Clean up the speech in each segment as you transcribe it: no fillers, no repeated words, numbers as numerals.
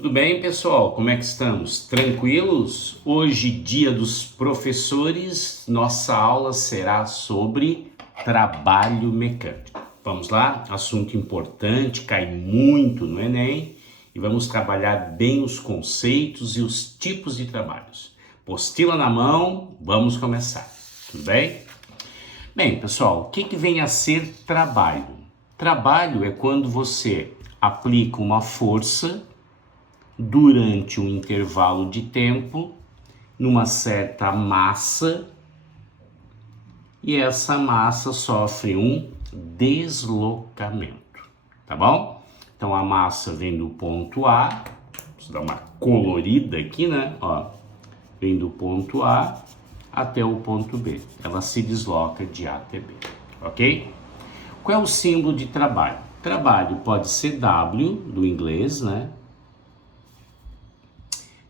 Tudo bem, pessoal? Como é que estamos? Tranquilos? Hoje, dia dos professores, nossa aula será sobre trabalho mecânico. Vamos lá? Assunto importante, cai muito no Enem e vamos trabalhar bem os conceitos e os tipos de trabalhos. Apostila na mão, vamos começar. Tudo bem? Bem, pessoal, o que vem a ser trabalho? Trabalho é quando você aplica uma força durante um intervalo de tempo numa certa massa e essa massa sofre um deslocamento, tá bom? Então a massa vem do ponto A, vou dar uma colorida aqui, né? Ó, vem do ponto A até o ponto B. Ela se desloca de A até B, ok? Qual é o símbolo de trabalho? Trabalho pode ser W, do inglês, né?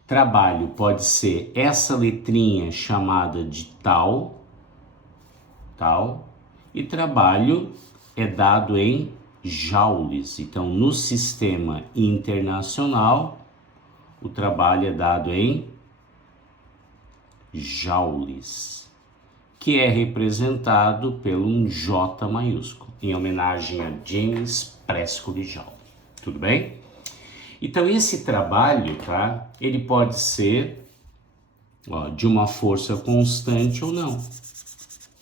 Trabalho pode ser essa letrinha chamada de tal, e trabalho é dado em joules. Então, no sistema internacional, o trabalho é dado em joules, que é representado pelo um J maiúsculo, em homenagem a James Prescott Joule. Tudo bem? Então, esse trabalho, tá? Ele pode ser de uma força constante ou não.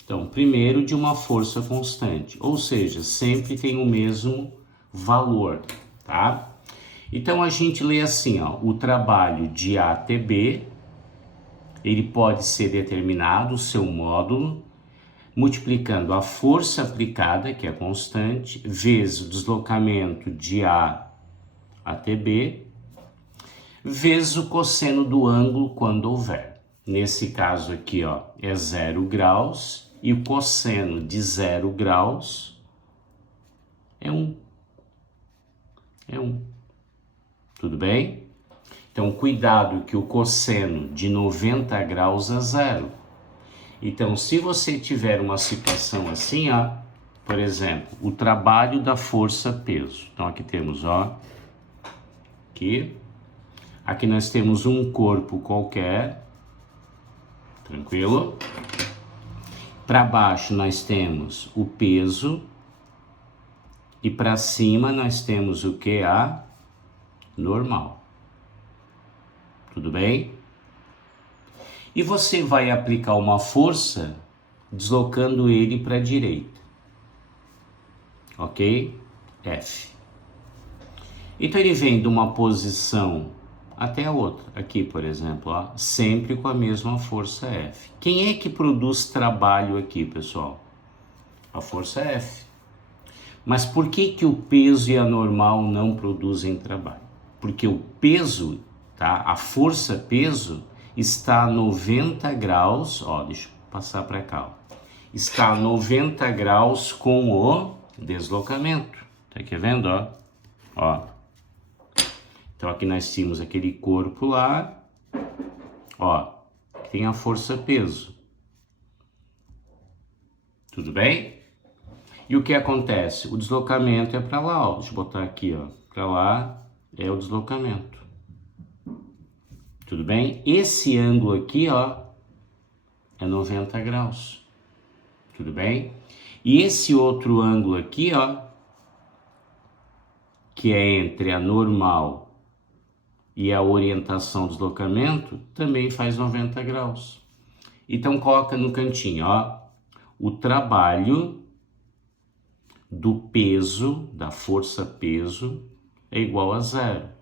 Então, primeiro, de uma força constante, ou seja, sempre tem o mesmo valor, tá? Então, a gente lê assim, o trabalho de A até B, ele pode ser determinado, o seu módulo, multiplicando a força aplicada, que é constante, vezes o deslocamento de A até B, vezes o cosseno do ângulo quando houver. Nesse caso aqui, é 0 graus e o cosseno de 0 graus é 1. É 1. Tudo bem? Então, cuidado que o cosseno de 90 graus é 0. Então, se você tiver uma situação assim, por exemplo, o trabalho da força-peso. Então, aqui temos, aqui nós temos um corpo qualquer, tranquilo? Para baixo nós temos o peso e para cima nós temos o que? A normal. Tudo bem? E você vai aplicar uma força deslocando ele para a direita. Ok? F. Então ele vem de uma posição até a outra. Aqui, por exemplo, sempre com a mesma força F. Quem é que produz trabalho aqui, pessoal? A força F. Mas por que o peso e a normal não produzem trabalho? Porque o peso, a força peso, está a 90 graus, deixa eu passar para cá, está a 90 graus com o deslocamento. Tá aqui vendo, Então aqui nós tínhamos aquele corpo lá, que tem a força-peso. Tudo bem? E o que acontece? O deslocamento é para lá, deixa eu botar aqui, para lá é o deslocamento. Tudo bem? Esse ângulo aqui, é 90 graus. Tudo bem? E esse outro ângulo aqui, que é entre a normal e a orientação do deslocamento, também faz 90 graus. Então, coloca no cantinho, o trabalho do peso, da força-peso, é igual a 0.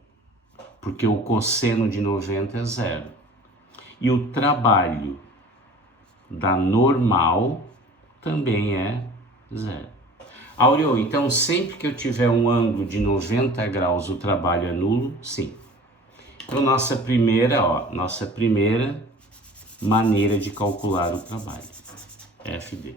Porque o cosseno de 90 é 0. E o trabalho da normal também é 0. Áureo, então sempre que eu tiver um ângulo de 90 graus, o trabalho é nulo? Sim. Então, nossa primeira maneira de calcular o trabalho, FD.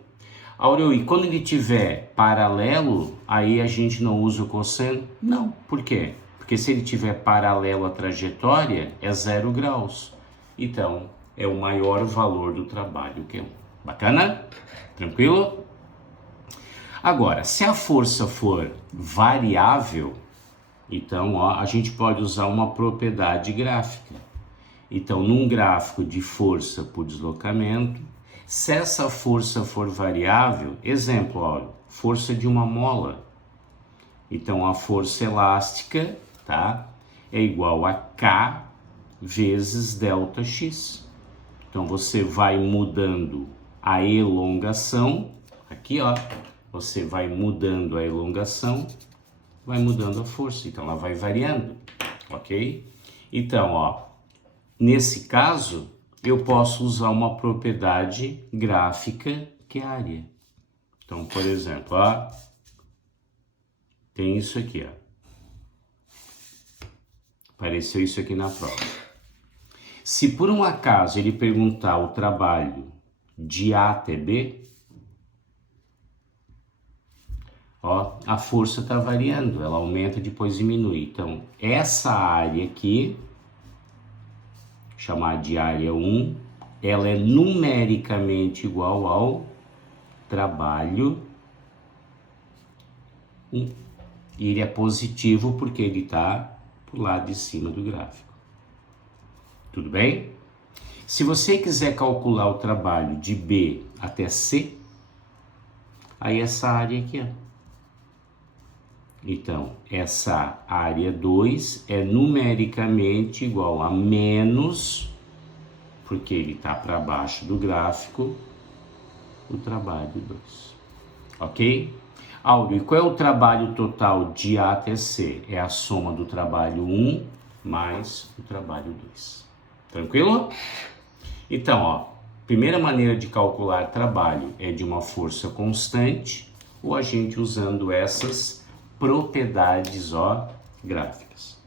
Áureo, e quando ele tiver paralelo, aí a gente não usa o cosseno? Não. Por quê? Porque se ele tiver paralelo à trajetória, é 0 graus. Então, é o maior valor do trabalho que é 1. Bacana? Tranquilo? Agora, se a força for variável, Então, ó, a gente pode usar uma propriedade gráfica. Então, num gráfico de força por deslocamento, se essa força for variável, exemplo, olha, força de uma mola. Então, a força elástica, tá, é igual a K vezes delta X. Então, você vai mudando a elongação, aqui, ó, você vai mudando a elongação, vai mudando a força, então ela vai variando, ok? Então, ó, nesse caso, eu posso usar uma propriedade gráfica que é a área. Então, por exemplo, ó, tem isso aqui, ó. Apareceu isso aqui na prova. Se por um acaso ele perguntar o trabalho de A até B, ó, a força está variando, ela aumenta e depois diminui. Então, essa área aqui, chamar de área 1, ela é numericamente igual ao trabalho 1. E ele é positivo porque ele está pro lado de cima do gráfico. Tudo bem? Se você quiser calcular o trabalho de B até C, aí essa área aqui, ó. Então, essa área 2 é numericamente igual a menos, porque ele está para baixo do gráfico, o trabalho 2. Ok? Áureo, e qual é o trabalho total de A até C? É a soma do trabalho 1 mais o trabalho 2. Tranquilo? Então, ó, primeira maneira de calcular trabalho é de uma força constante, ou a gente usando essas propriedades, ó, gráficas.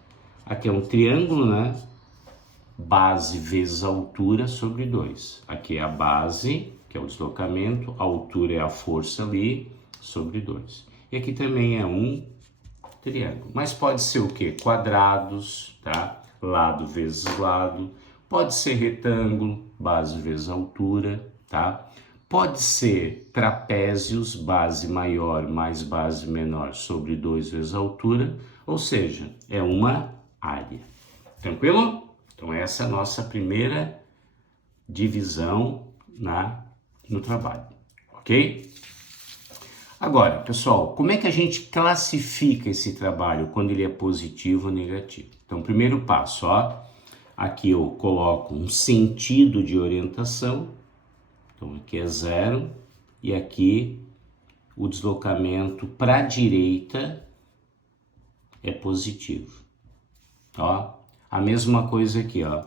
Aqui é um triângulo, né? Base vezes altura sobre 2. Aqui é a base, que é o deslocamento, a altura é a força ali, sobre 2. E aqui também é um triângulo. Mas pode ser o quê? Quadrados, tá? Lado vezes lado. Pode ser retângulo, base vezes altura, tá? Pode ser trapézios, base maior mais base menor sobre 2 vezes altura. Ou seja, é uma área. Tranquilo? Então essa é a nossa primeira divisão no trabalho, ok? Agora, pessoal, como é que a gente classifica esse trabalho quando ele é positivo ou negativo? Então, primeiro passo, ó, aqui eu coloco um sentido de orientação, então aqui é 0, e aqui o deslocamento para a direita é positivo, ó, a mesma coisa aqui, ó,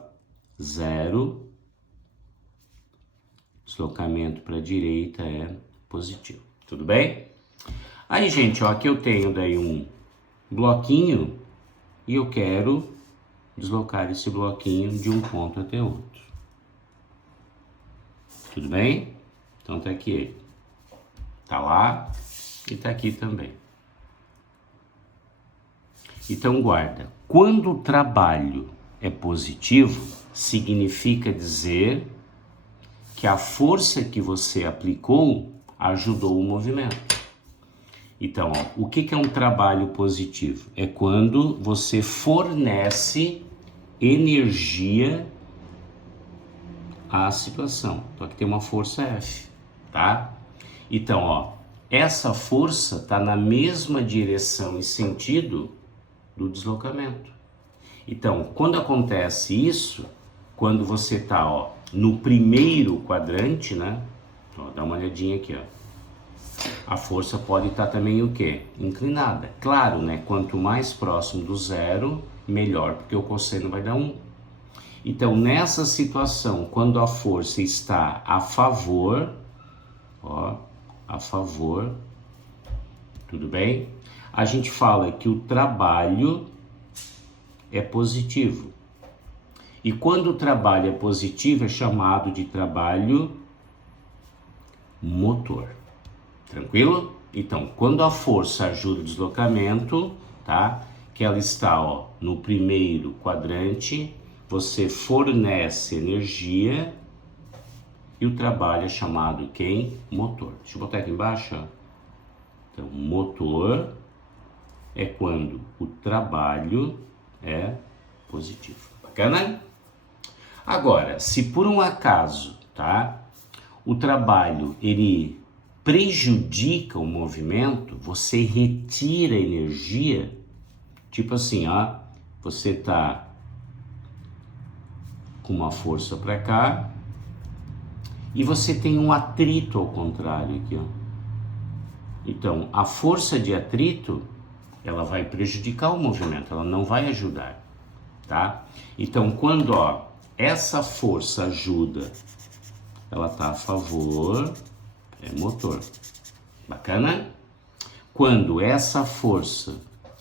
0, deslocamento para a direita é positivo. Tudo bem? Aí, gente, ó, aqui eu tenho daí um bloquinho e eu quero deslocar esse bloquinho de um ponto até outro. Tudo bem? Então tá aqui ele. Tá lá e tá aqui também. Então guarda. Quando o trabalho é positivo, significa dizer que a força que você aplicou ajudou o movimento. Então, ó, o que é um trabalho positivo? É quando você fornece energia à situação. Então, aqui tem uma força F, tá? Então, ó, essa força está na mesma direção e sentido do deslocamento. Então, quando acontece isso, quando você está, ó, no primeiro quadrante, né? Ó, dá uma olhadinha aqui, ó. A força pode estar também o quê? Inclinada. Claro, né? Quanto mais próximo do zero, melhor, porque o cosseno vai dar 1. Então, nessa situação, quando a força está a favor, ó, a favor, tudo bem? A gente fala que o trabalho é positivo. E quando o trabalho é positivo, é chamado de trabalho motor. Tranquilo? Então, quando a força ajuda o deslocamento, tá? Que ela está, ó, no primeiro quadrante, você fornece energia e o trabalho é chamado quem? Motor. Deixa eu botar aqui embaixo, ó. Então, motor é quando o trabalho é positivo. Bacana? Agora, se por um acaso, tá, o trabalho ele prejudica o movimento, você retira energia, tipo assim, ó, você tá com uma força para cá e você tem um atrito ao contrário aqui, ó. Então, a força de atrito, ela vai prejudicar o movimento, ela não vai ajudar, tá? Então, quando, ó, essa força ajuda, ela tá a favor, é motor. Bacana? Quando essa força,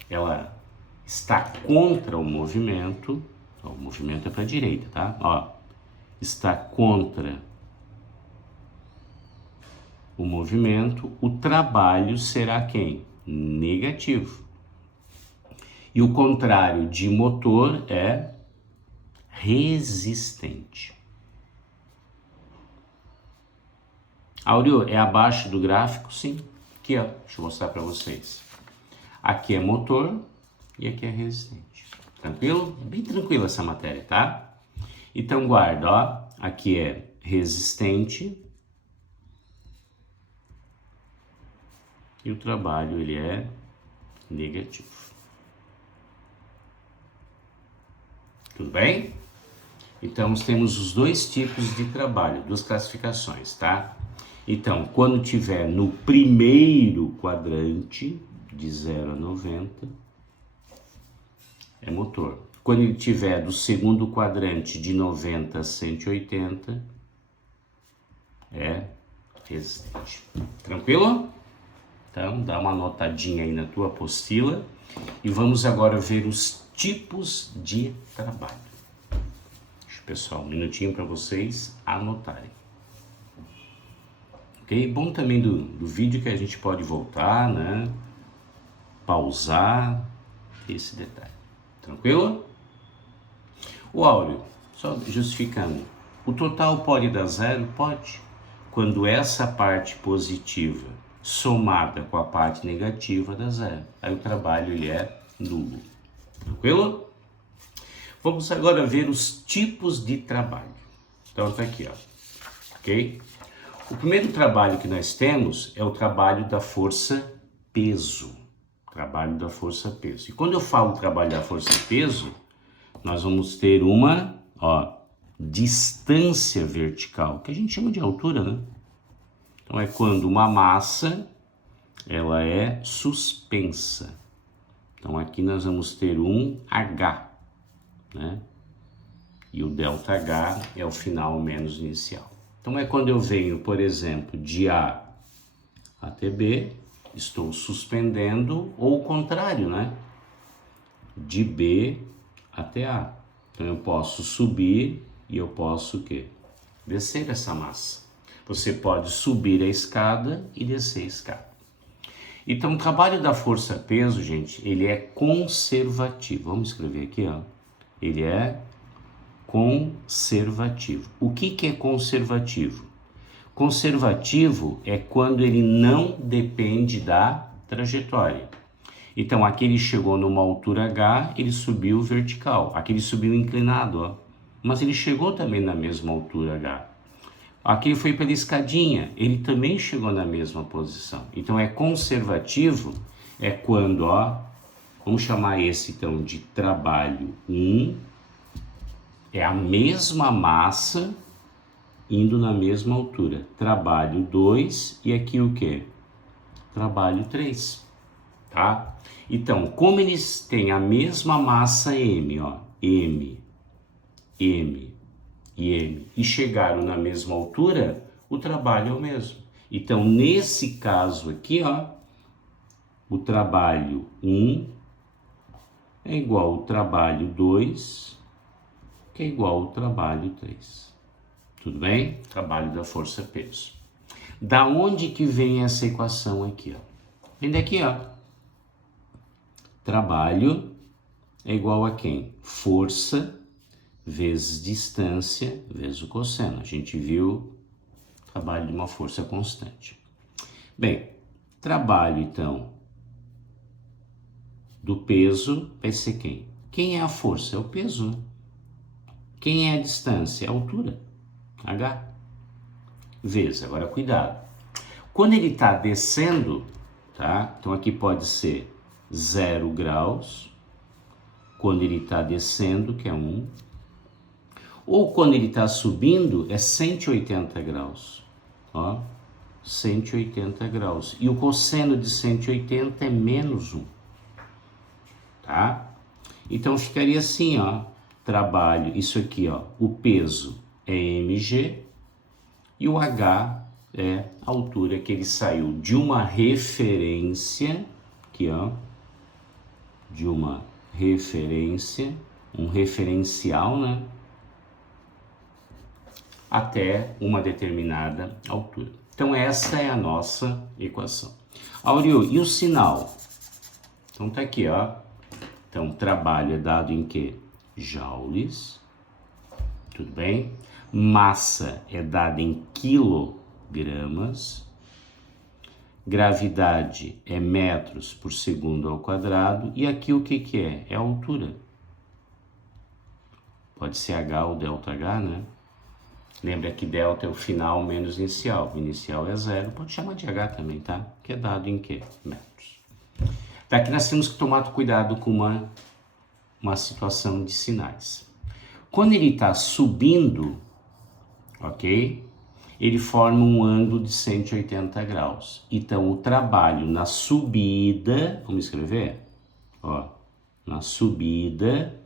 ela está contra o movimento, ó, o movimento é para a direita, tá? Ó, está contra o movimento, o trabalho será quem? Negativo. E o contrário de motor é resistente. Áureo, é abaixo do gráfico? Sim. Aqui, ó, deixa eu mostrar para vocês. Aqui é motor e aqui é resistente. Tranquilo? Bem tranquilo essa matéria, tá? Então guarda, ó. Aqui é resistente e o trabalho ele é negativo. Tudo bem? Então temos os dois tipos de trabalho, duas classificações, tá? Então, quando tiver no primeiro quadrante, de 0 a 90, é motor. Quando ele tiver do segundo quadrante, de 90 a 180, é resistente. Tranquilo? Então, dá uma notadinha aí na tua apostila e vamos agora ver os tipos de trabalho. Deixa, pessoal, um minutinho para vocês anotarem. Ok? Bom também do vídeo que a gente pode voltar, né? Pausar, esse detalhe. Tranquilo? O Áureo, só justificando, o total pode dar zero? Pode. Quando essa parte positiva somada com a parte negativa dá zero. Aí o trabalho ele é nulo. Tranquilo? Vamos agora ver os tipos de trabalho. Então tá aqui, ó. Ok? O primeiro trabalho que nós temos é o trabalho da força peso. Trabalho da força peso. E quando eu falo trabalho da força peso, nós vamos ter uma, ó, distância vertical, que a gente chama de altura, né? Então é quando uma massa, ela é suspensa. Então aqui nós vamos ter um H, né? E o ΔH é o final menos inicial. Então é quando eu venho, por exemplo, de A até B, estou suspendendo, ou o contrário, né? De B até A. Então eu posso subir e eu posso o quê? Descer essa massa. Você pode subir a escada e descer a escada. Então o trabalho da força-peso, gente, ele é conservativo. Vamos escrever aqui, ó. Ele é conservativo. O que é conservativo? Conservativo é quando ele não depende da trajetória. Então, aqui ele chegou numa altura H, ele subiu vertical. Aqui ele subiu inclinado, ó. Mas ele chegou também na mesma altura H. Aqui ele foi pela escadinha, ele também chegou na mesma posição. Então, é conservativo, é quando, ó, vamos chamar esse então de trabalho 1, é a mesma massa indo na mesma altura. Trabalho 2 e aqui o que? Trabalho 3, tá? Então, como eles têm a mesma massa M, ó, M e M, e chegaram na mesma altura, o trabalho é o mesmo. Então, nesse caso aqui, ó, o trabalho 1 é igual ao trabalho 2, que é igual ao trabalho 3. Tudo bem? Trabalho da força-peso. Da onde que vem essa equação aqui, ó? Vem daqui, ó. Trabalho é igual a quem? Força vezes distância vezes o cosseno. A gente viu o trabalho de uma força constante. Bem, trabalho, então, do peso vai ser quem? Quem é a força? É o peso. Quem é a distância? É a altura. H. Vezes. Agora, cuidado. Quando ele está descendo, tá? Então aqui pode ser 0 graus. Quando ele está descendo, que é 1. Ou quando ele está subindo, é 180 graus. Ó, 180 graus. E o cosseno de 180 é menos 1. Tá? Então ficaria assim, ó. Trabalho, isso aqui, ó. O peso é mg e o h é a altura que ele saiu de uma referência, aqui, ó. De uma referência, um referencial, né? Até uma determinada altura. Então essa é a nossa equação. Áureo, e o sinal? Então tá aqui, ó. Então trabalho é dado em quê? Joules. Tudo bem? Massa é dada em quilogramas. Gravidade é metros por segundo ao quadrado. E aqui o que que é? É a altura. Pode ser H ou ΔH, né? Lembra que delta é o final menos inicial. O inicial é 0. Pode chamar de H também, tá? Que é dado em quê? Metros. Daqui nós temos que tomar cuidado com uma situação de sinais. Quando ele está subindo, ok? Ele forma um ângulo de 180 graus. Então, o trabalho na subida, vamos escrever? Ó, na subida,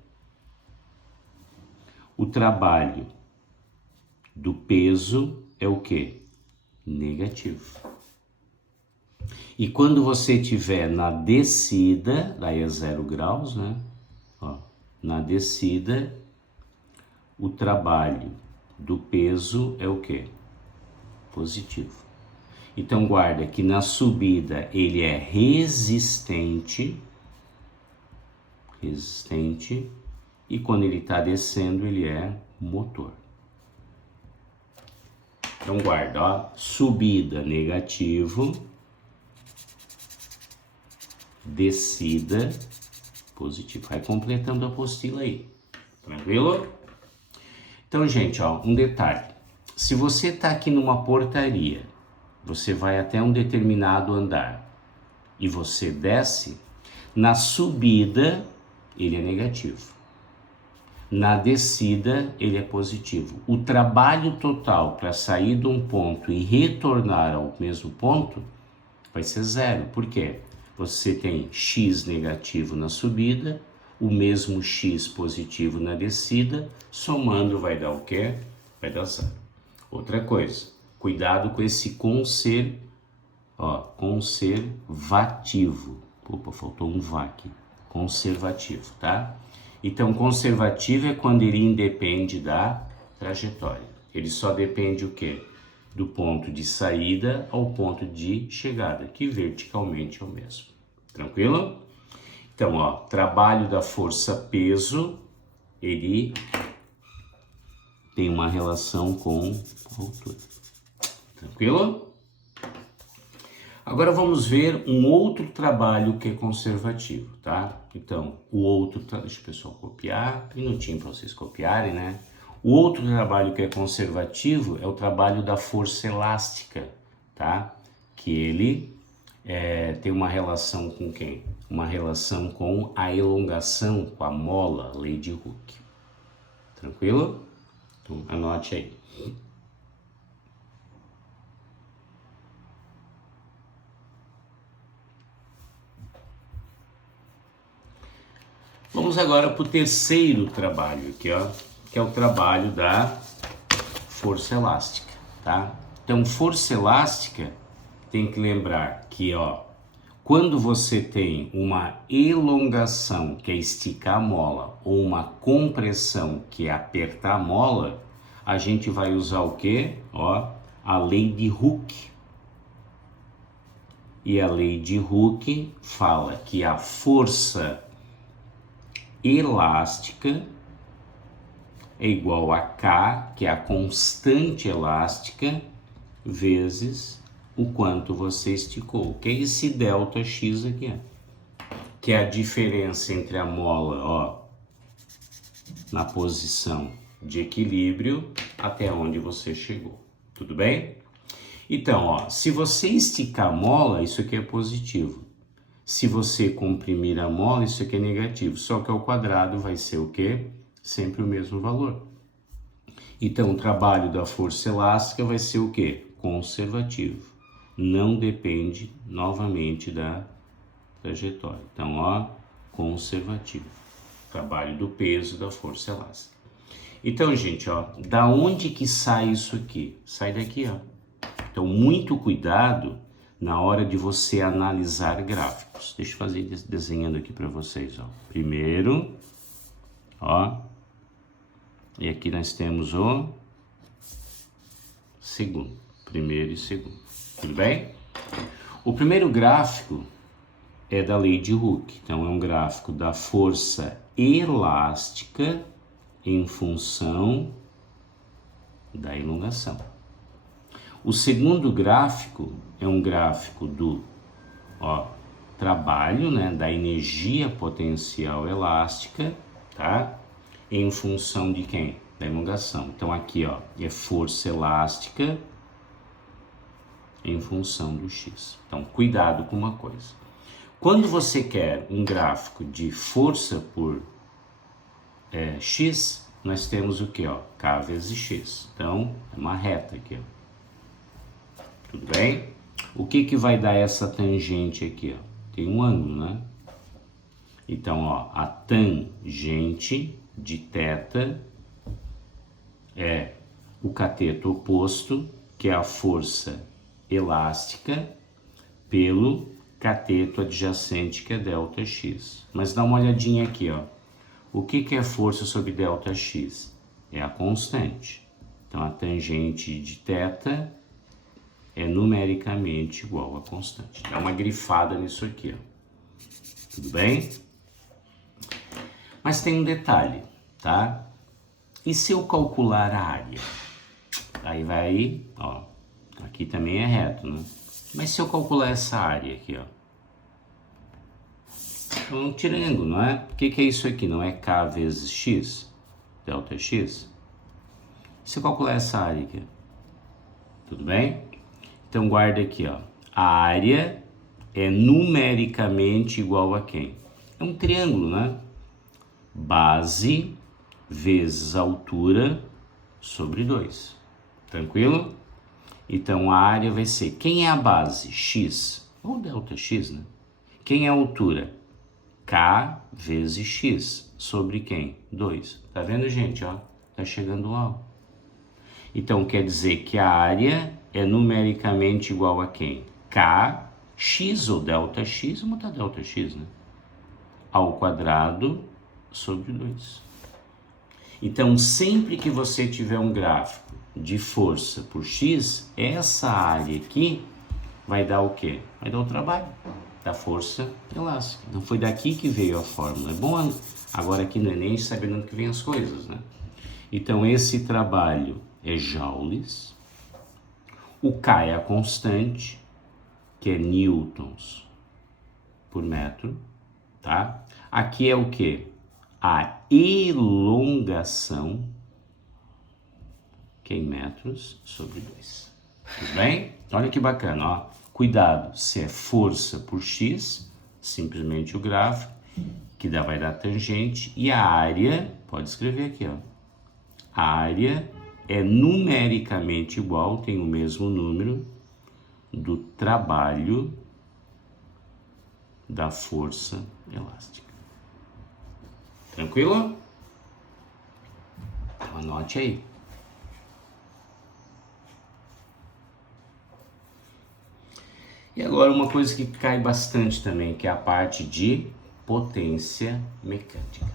o trabalho do peso é o quê? Negativo. E quando você estiver na descida, daí é 0 graus, né? Ó, na descida, o trabalho do peso é o quê? Positivo. Então guarda que na subida ele é resistente, e quando ele está descendo ele é motor. Então guarda, ó, subida negativo, descida positivo. Vai completando a apostila aí, tranquilo? Então, gente, ó, um detalhe. Se você tá aqui numa portaria, você vai até um determinado andar e você desce, na subida ele é negativo. Na descida, ele é positivo. O trabalho total para sair de um ponto e retornar ao mesmo ponto vai ser 0. Por quê? Você tem x negativo na subida, o mesmo x positivo na descida, somando vai dar o quê? Vai dar 0. Outra coisa, cuidado com esse conservativo. Opa, faltou um vá aqui. Conservativo, tá? Então, conservativo é quando ele independe da trajetória. Ele só depende o quê? Do ponto de saída ao ponto de chegada, que verticalmente é o mesmo. Tranquilo? Então, ó, trabalho da força peso, ele tem uma relação com a altura. Tranquilo? Agora vamos ver um outro trabalho que é conservativo, tá? Então, o outro, deixa o pessoal copiar, minutinho para vocês copiarem, né? O outro trabalho que é conservativo é o trabalho da força elástica, tá? Que ele tem uma relação com quem? Uma relação com a elongação, com a mola, lei de Hooke. Tranquilo? Então, anote aí. Vamos agora para o terceiro trabalho aqui, ó, que é o trabalho da força elástica, tá? Então, força elástica, tem que lembrar que, ó, quando você tem uma elongação, que é esticar a mola, ou uma compressão, que é apertar a mola, a gente vai usar o quê? Ó, a lei de Hooke. E a lei de Hooke fala que a força elástica é igual a K, que é a constante elástica, vezes o quanto você esticou, que é esse delta X aqui, que que é a diferença entre a mola, ó, na posição de equilíbrio até onde você chegou. Tudo bem? Então, ó, se você esticar a mola, isso aqui é positivo. Se você comprimir a mola, isso aqui é negativo. Só que ao quadrado vai ser o quê? Sempre o mesmo valor. Então, o trabalho da força elástica vai ser o quê? Conservativo. Não depende, novamente, da trajetória. Então, ó, conservativo. Trabalho do peso da força elástica. Então, gente, ó, da onde que sai isso aqui? Sai daqui, ó. Então, muito cuidado na hora de você analisar gráficos. Deixa eu fazer desenhando aqui para vocês, ó. Primeiro, ó. E aqui nós temos o segundo. Primeiro e segundo. Tudo bem? O primeiro gráfico é da lei de Hooke. Então, é um gráfico da força elástica em função da elongação. O segundo gráfico é um gráfico do, ó, trabalho, né, da energia potencial elástica, tá? Em função de quem? Da elongação. Então aqui, ó, é força elástica em função do x. Então cuidado com uma coisa. Quando você quer um gráfico de força por x, nós temos o que, ó? K vezes x. Então é uma reta aqui, ó. Tudo bem? O que que vai dar essa tangente aqui, ó? Tem um ângulo, né? Então, ó, a tangente de θ é o cateto oposto, que é a força elástica, pelo cateto adjacente, que é ΔX. Mas dá uma olhadinha aqui, ó. O que que é força sobre ΔX? É a constante. Então, a tangente de θ é numericamente igual a constante. Dá uma grifada nisso aqui, ó. Tudo bem? Mas tem um detalhe, tá? E se eu calcular a área? Aí vai, ó, aqui também é reto, né? Mas se eu calcular essa área aqui, ó, é um triângulo, não é? O que que é isso aqui? Não é K vezes X? ΔX? Se eu calcular essa área aqui, tudo bem? Então guarda aqui, ó, a área é numericamente igual a quem? É um triângulo, né? Base vezes altura sobre 2. Tranquilo? Então a área vai ser, quem é a base? X, ou ΔX, né? Quem é a altura? K vezes X, sobre quem? 2. Tá vendo, gente, ó? Tá chegando lá, ó. Então quer dizer que a área é numericamente igual a quem? K, X ou ΔX, vamos botar ΔX, né? Ao quadrado sobre 2. Então, sempre que você tiver um gráfico de força por X, essa área aqui vai dar o quê? Vai dar o trabalho da força elástica. Não foi daqui que veio a fórmula. É bom agora aqui no Enem saber onde que vem as coisas, né? Então, esse trabalho é joules. O K é a constante, que é newtons por metro, tá? Aqui é o quê? A elongação, que é em metros sobre 2. Tudo bem? Olha que bacana, ó. Cuidado, se é força por x, simplesmente o gráfico, que vai dar tangente, e a área, pode escrever aqui, ó. A área é numericamente igual, tem o mesmo número, do trabalho da força elástica. Tranquilo? Então, anote aí. E agora uma coisa que cai bastante também, que é a parte de potência mecânica.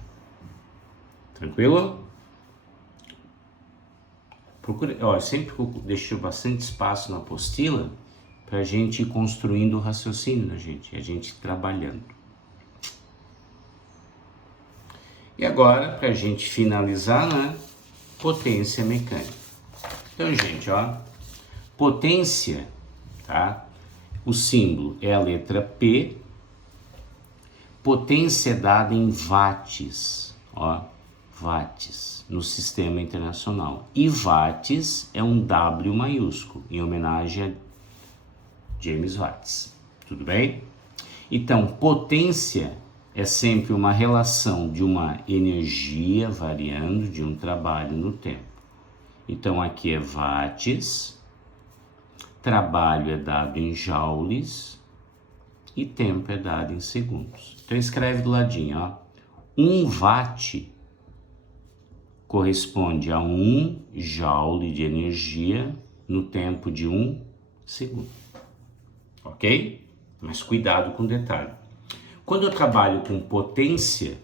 Tranquilo? Procura, ó, sempre deixo bastante espaço na apostila para a gente ir construindo o raciocínio da gente, a gente trabalhando. E agora, para a gente finalizar, né? Potência mecânica. Então, gente, ó, potência, tá? O símbolo é a letra P. Potência é dada em watts, ó, watts, no sistema internacional. E watts é um W maiúsculo, em homenagem a James Watts. Tudo bem? Então, potência é sempre uma relação de uma energia variando de um trabalho no tempo. Então, aqui é watts, trabalho é dado em joules e tempo é dado em segundos. Então, escreve do ladinho, ó. 1 watt corresponde a 1 joule de energia no tempo de 1 segundo. Ok? Mas cuidado com o detalhe. Quando eu trabalho com potência,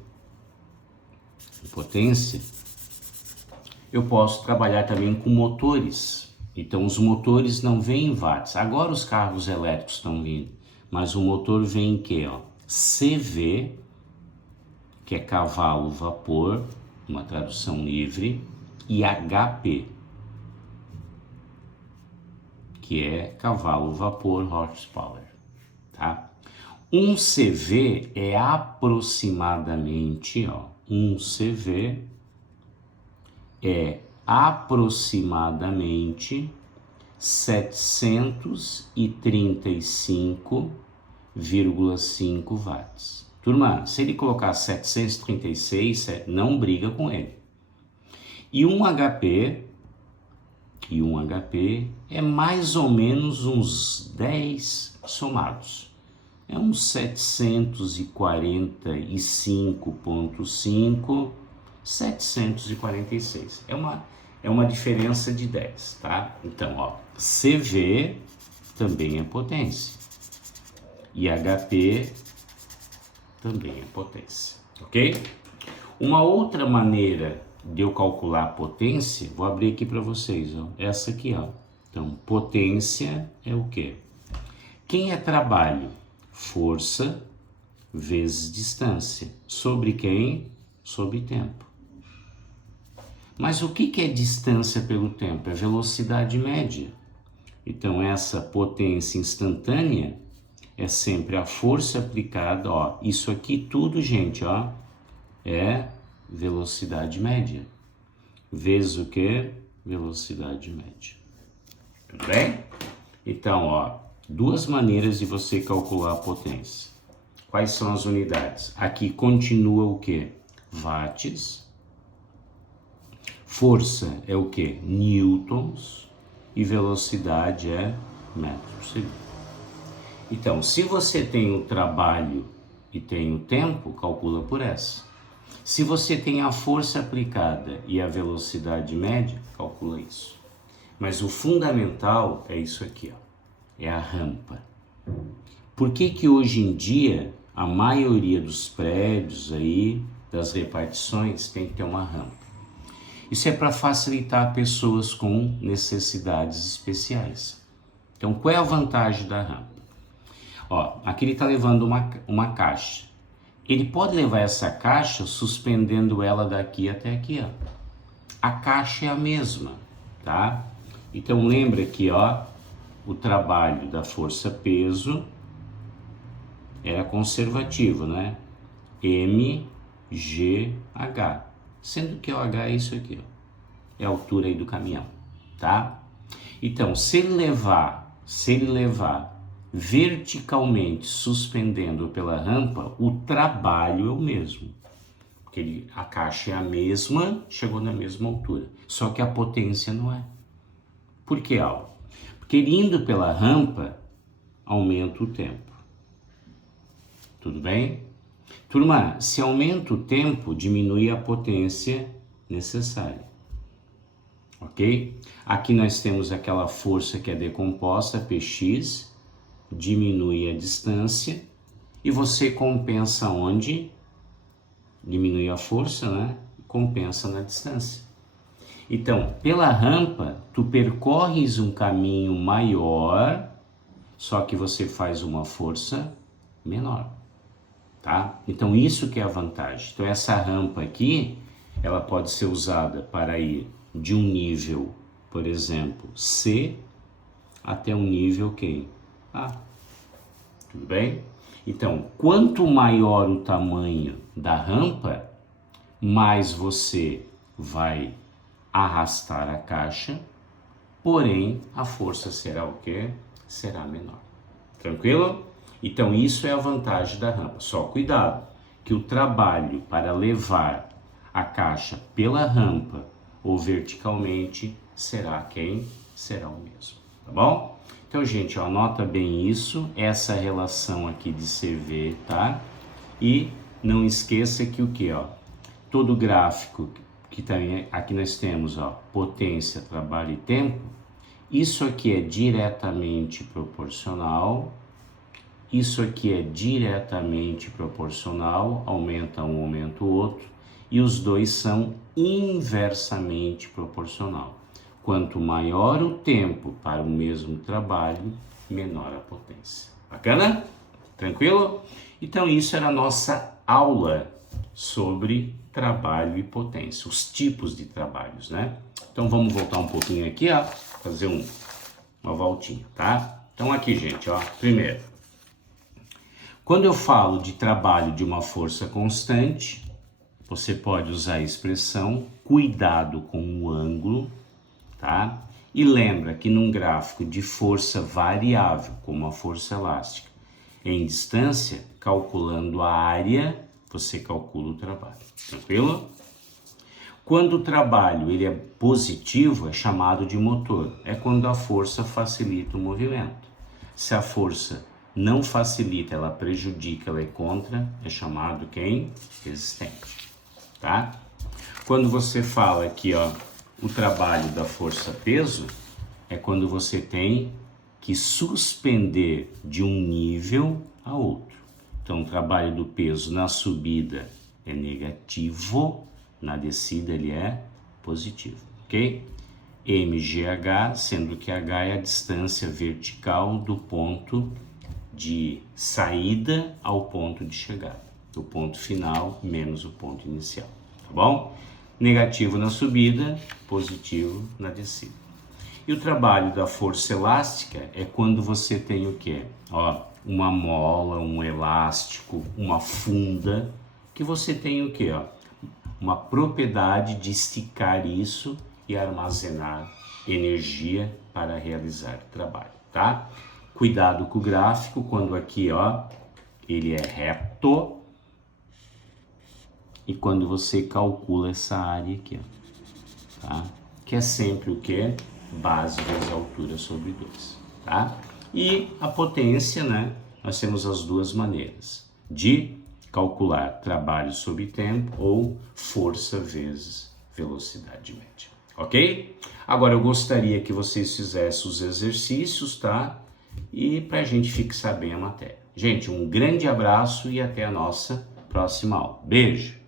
eu posso trabalhar também com motores. Então, os motores não vêm em watts. Agora os carros elétricos estão vindo, mas o motor vem em quê? Ó? CV, que é cavalo-vapor, uma tradução livre, e HP, que é cavalo-vapor horsepower, tá? Um CV é aproximadamente, ó, um CV é aproximadamente 735,5 watts. Turma, se ele colocar 736, não briga com ele. E um HP é mais ou menos uns 10 somados. É uns 745,5, 746. É uma diferença de 10, tá? Então, ó, CV também é potência. E HP também é potência, ok? Uma outra maneira de eu calcular a potência, vou abrir aqui para vocês, ó, essa aqui, ó. Então, potência é o quê? Quem é trabalho? Força vezes distância. Sobre quem? Sobre tempo. Mas o que é distância pelo tempo? É velocidade média. Então, essa potência instantânea é sempre a força aplicada, ó. Isso aqui tudo, gente, ó, é velocidade média. Vezes o quê? Velocidade média. Tudo bem? Então, ó, duas maneiras de você calcular a potência. Quais são as unidades? Aqui continua o quê? Watts. Força é o quê? Newtons. E velocidade é metros por segundo. Então, se você tem o trabalho e tem o tempo, calcula por essa. Se você tem a força aplicada e a velocidade média, calcula isso. Mas o fundamental é isso aqui, ó. É a rampa. Por que hoje em dia a maioria dos prédios aí, das repartições, tem que ter uma rampa? Isso é para facilitar pessoas com necessidades especiais. Então, qual é a vantagem da rampa? Ó, aqui ele está levando uma caixa. Ele pode levar essa caixa suspendendo ela daqui até aqui, ó. A caixa é a mesma, tá? Então, lembra aqui, ó, o trabalho da força-peso era conservativo, né? MGH, sendo que o H é isso aqui, ó. É a altura aí do caminhão, tá? Então, se ele levar verticalmente, suspendendo pela rampa, o trabalho é o mesmo. Porque a caixa é a mesma, chegou na mesma altura. Só que a potência não é. Por que, Al? Porque ele indo pela rampa, aumenta o tempo. Tudo bem? Turma, se aumenta o tempo, diminui a potência necessária. Ok? Aqui nós temos aquela força que é decomposta, Px, diminui a distância, e você compensa onde? Diminui a força, né? Compensa na distância. Então, pela rampa, tu percorres um caminho maior, só que você faz uma força menor, tá? Então, isso que é a vantagem. Então, essa rampa aqui, ela pode ser usada para ir de um nível, por exemplo, C, até um nível, A. Tudo bem? Então, quanto maior o tamanho da rampa, mais você vai arrastar a caixa, porém a força será o quê? Será menor. Tranquilo? Então isso é a vantagem da rampa. Só cuidado, que o trabalho para levar a caixa pela rampa ou verticalmente será quem? Será o mesmo, tá bom? Então, gente, ó, anota bem isso, essa relação aqui de CV, tá? E não esqueça que o que, ó? Todo gráfico que também aqui nós temos, ó, potência, trabalho e tempo, isso aqui é diretamente proporcional, isso aqui é diretamente proporcional, aumenta um, aumenta o outro, e os dois são inversamente proporcional. Quanto maior o tempo para o mesmo trabalho, menor a potência. Bacana? Tranquilo? Então isso era a nossa aula sobre trabalho e potência, os tipos de trabalhos, né? Então vamos voltar um pouquinho aqui, ó, fazer uma voltinha, tá? Então aqui, gente, ó, primeiro, quando eu falo de trabalho de uma força constante, você pode usar a expressão cuidado com o ângulo, tá? E lembra que num gráfico de força variável, como a força elástica, em distância, calculando a área, você calcula o trabalho, tranquilo? Quando o trabalho ele é positivo, é chamado de motor. É quando a força facilita o movimento. Se a força não facilita, ela prejudica, ela é contra, é chamado quem? Resistente, tá? Quando você fala aqui, ó, o trabalho da força-peso, é quando você tem que suspender de um nível a outro. Então, o trabalho do peso na subida é negativo, na descida ele é positivo, ok? mgh, sendo que h é a distância vertical do ponto de saída ao ponto de chegada, do ponto final menos o ponto inicial, tá bom? Negativo na subida, positivo na descida. E o trabalho da força elástica é quando você tem o quê? Ó, uma mola, um elástico, uma funda, que você tem o quê? Ó, uma propriedade de esticar isso e armazenar energia para realizar o trabalho, tá? Cuidado com o gráfico, quando aqui, ó, ele é reto, e quando você calcula essa área aqui, ó, tá? Que é sempre o que? Base vezes altura sobre 2, tá? E a potência, né? Nós temos as duas maneiras de calcular trabalho sobre tempo ou força vezes velocidade média, ok? Agora eu gostaria que vocês fizessem os exercícios, tá? E para a gente fixar bem a matéria. Gente, um grande abraço e até a nossa próxima aula. Beijo!